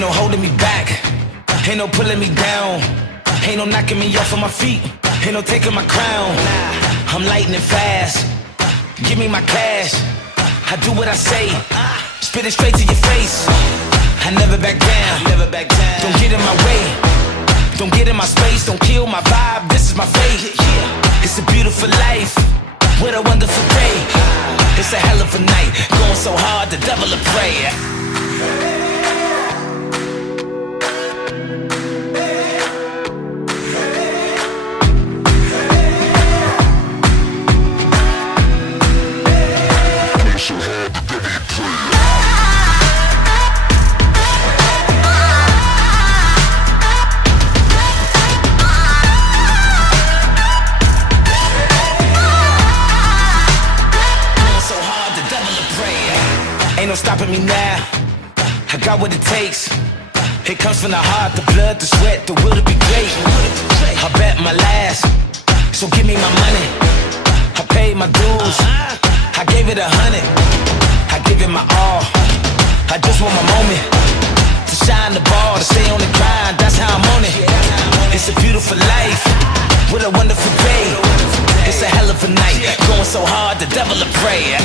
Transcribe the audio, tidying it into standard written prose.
Ain't no holding me back, ain't no pulling me down, ain't no knocking me off of my feet, ain't no taking my crown. I'm lightning fast, give me my cash, I do what I say, spit it straight to your face. I never back down, don't get in my way, don't get in my space, don't kill my vibe, this is my fate. It's a beautiful life, what a wonderful day. It's a hell of a night, going so hard the devil will pray. Ain't no stopping me now, I got what it takes. It comes from the heart, the blood, the sweat, the will to be great. I bet my last, so give me my money. I paid my dues, I gave it 100. I give it my all, I just want my moment to shine the ball, to stay on the grind, that's how I'm on it. It's a beautiful life, what a wonderful day. It's a hell of a night, going so hard the devil will pray.